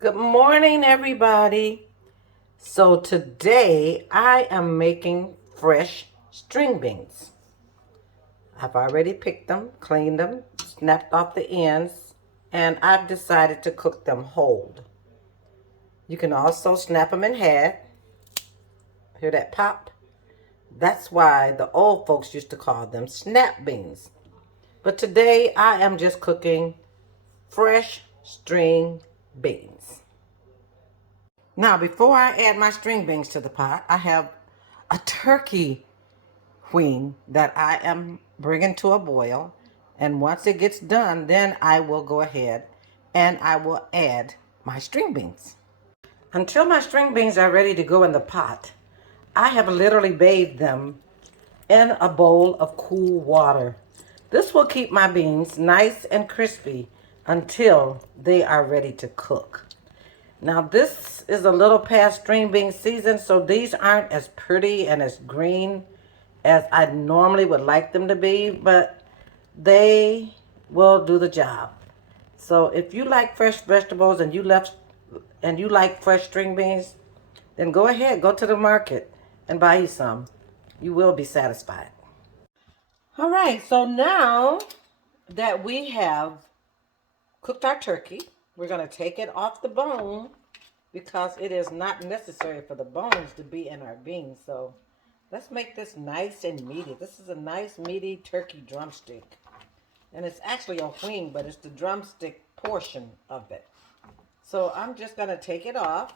Good morning, everybody. So today I am making fresh string beans. I've already picked them, cleaned them, snapped off the ends, and I've decided to cook them whole. You can also snap them in half. Hear that pop? That's why the old folks used to call them snap beans. But today I am just cooking fresh string beans. Now, before I add my string beans to the pot, I have a turkey wing that I am bringing to a boil. And once it gets done, then I will go ahead and I will add my string beans. Until my string beans are ready to go in the pot, I have literally bathed them in a bowl of cool water. This will keep my beans nice and crispy until they are ready to cook. Now this is a little past string bean season, so these aren't as pretty and as green as I normally would like them to be, but they will do the job. So if you like fresh vegetables and you like fresh string beans, then go ahead, go to the market and buy you some. You will be satisfied. All right, so now that we have cooked our turkey, we're going to take it off the bone because it is not necessary for the bones to be in our beans. So let's make this nice and meaty. This is a nice meaty turkey drumstick. And it's actually a wing, but it's the drumstick portion of it. So I'm just going to take it off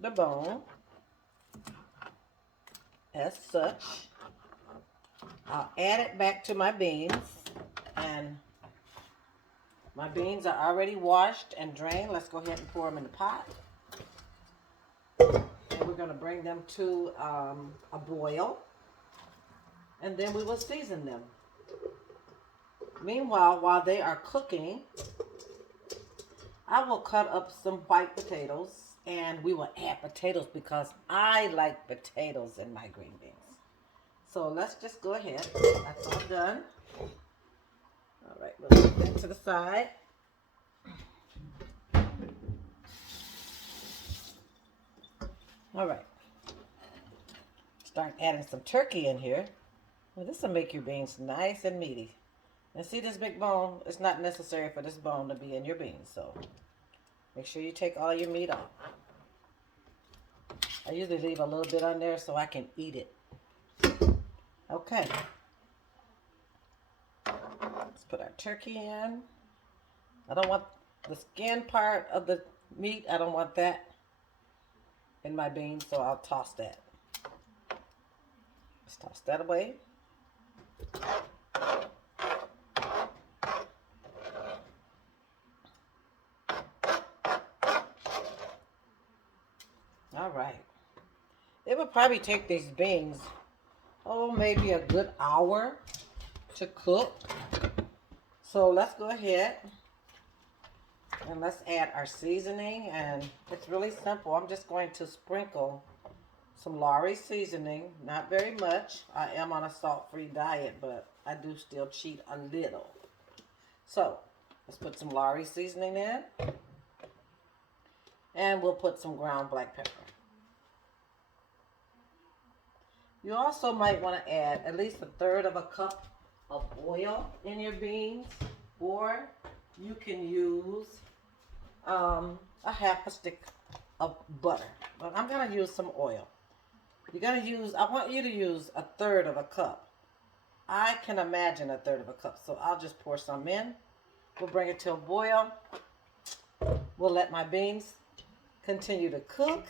the bone as such. I'll add it back to my beans. And my beans are already washed and drained. Let's go ahead and pour them in the pot. And we're going to bring them to a boil. And then we will season them. Meanwhile, while they are cooking, I will cut up some white potatoes and we will add potatoes because I like potatoes in my green beans. So let's just go ahead. That's all done. All right, we'll put that to the side. All right. Start adding some turkey in here. Well, this will make your beans nice and meaty. And see this big bone? It's not necessary for this bone to be in your beans, so make sure you take all your meat off. I usually leave a little bit on there so I can eat it. Okay. Let's put our turkey in. I don't want the skin part of the meat. I don't want that in my beans, so I'll toss that. Let's toss that away. All right. It would probably take these beans, maybe a good hour to cook. So let's go ahead and let's add our seasoning. And it's really simple. I'm just going to sprinkle some Lawry seasoning, not very much. I am on a salt-free diet, but I do still cheat a little. So let's put some Lawry seasoning in. And we'll put some ground black pepper. You also might want to add at least 1/3 of a cup of oil in your beans, or you can use a half a stick of butter. But I'm going to use some oil. I want you to use 1/3 of a cup. I can imagine 1/3 of a cup, so I'll just pour some in. We'll bring it to a boil. We'll let my beans continue to cook,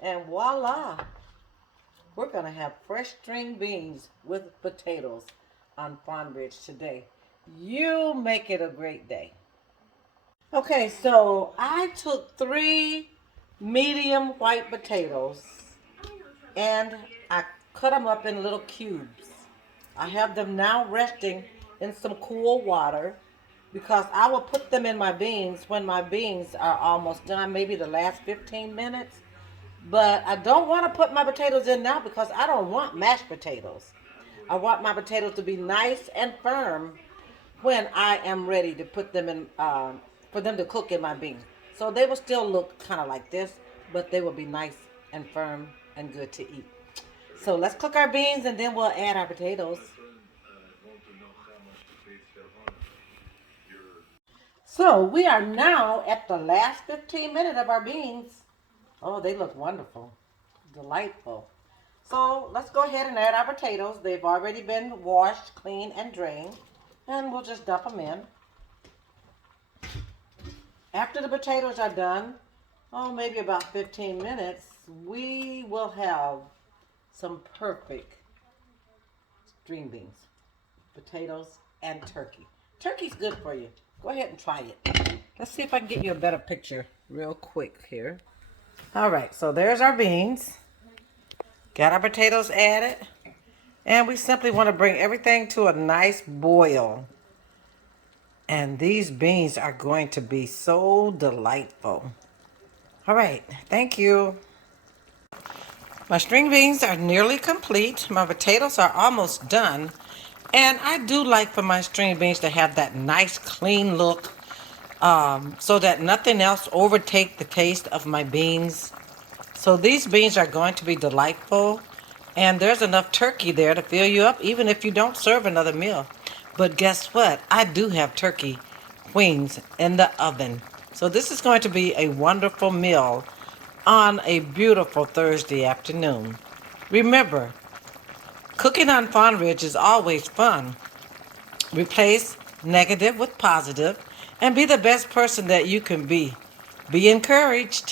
and voila! We're going to have fresh string beans with potatoes on Fawn Ridge today. You make it a great day. Okay, so I took 3 medium white potatoes and I cut them up in little cubes. I have them now resting in some cool water because I will put them in my beans when my beans are almost done, maybe the last 15 minutes. But I don't want to put my potatoes in now because I don't want mashed potatoes. I want my potatoes to be nice and firm when I am ready to put them in, for them to cook in my beans. So they will still look kind of like this, but they will be nice and firm and good to eat. So let's cook our beans and then we'll add our potatoes. So we are now at the last 15 minutes of our beans. Oh, they look wonderful, delightful. So let's go ahead and add our potatoes. They've already been washed, cleaned, and drained. And we'll just dump them in. After the potatoes are done, oh, maybe about 15 minutes, we will have some perfect string beans, potatoes, and turkey. Turkey's good for you. Go ahead and try it. Let's see if I can get you a better picture real quick here. All right, so there's our beans. Got our potatoes added. And we simply want to bring everything to a nice boil. And these beans are going to be so delightful. All right, thank you. My string beans are nearly complete. My potatoes are almost done. And I do like for my string beans to have that nice clean look so that nothing else overtake the taste of my beans. So these beans are going to be delightful. And there's enough turkey there to fill you up even if you don't serve another meal. But guess what? I do have turkey wings in the oven. So this is going to be a wonderful meal on a beautiful Thursday afternoon. Remember, cooking on Fawn Ridge is always fun. Replace negative with positive and be the best person that you can be. Be encouraged.